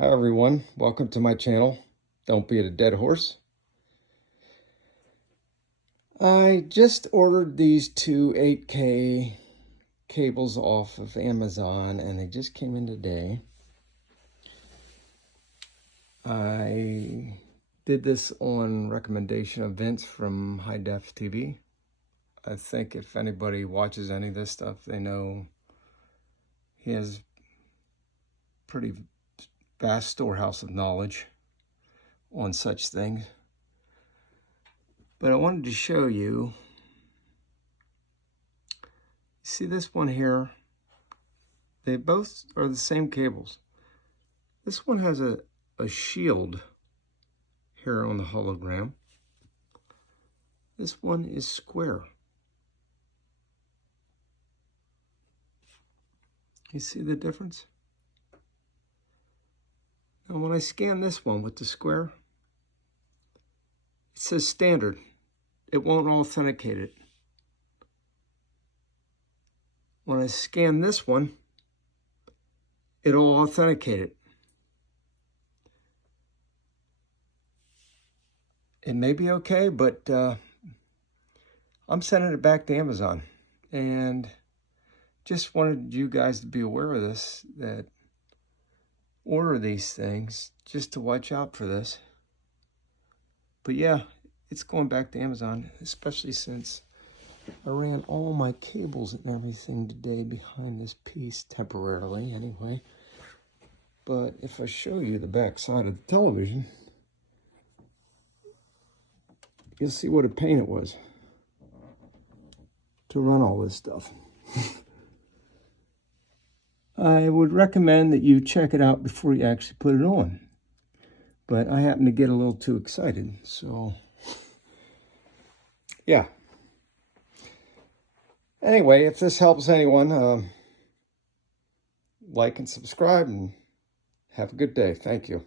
Hi everyone, welcome to my channel. Don't beat a dead horse. I just ordered these two 8K cables off of Amazon and they just came in today. I did this on recommendation of Vince from High Def TV. I think if anybody watches any of this stuff, they know he has pretty vast storehouse of knowledge on such things. But I wanted to show you, see this one here? They both are the same cables. This one has a shield here on the hologram. This one is square. You see the difference? Now when I scan this one with the square, it says standard. It won't authenticate it. When I scan this one, it'll authenticate it. It may be okay, but I'm sending it back to Amazon. And just wanted you guys to be aware of this, that order these things just to watch out for this. But yeah, it's going back to Amazon, especially since I ran all my cables and everything today behind this piece, temporarily anyway. But if I show you the back side of the television, you'll see what a pain it was to run all this stuff. I would recommend that you check it out before you actually put it on. But I happen to get a little too excited, so yeah. Anyway, if this helps anyone, like and subscribe, and have a good day. Thank you.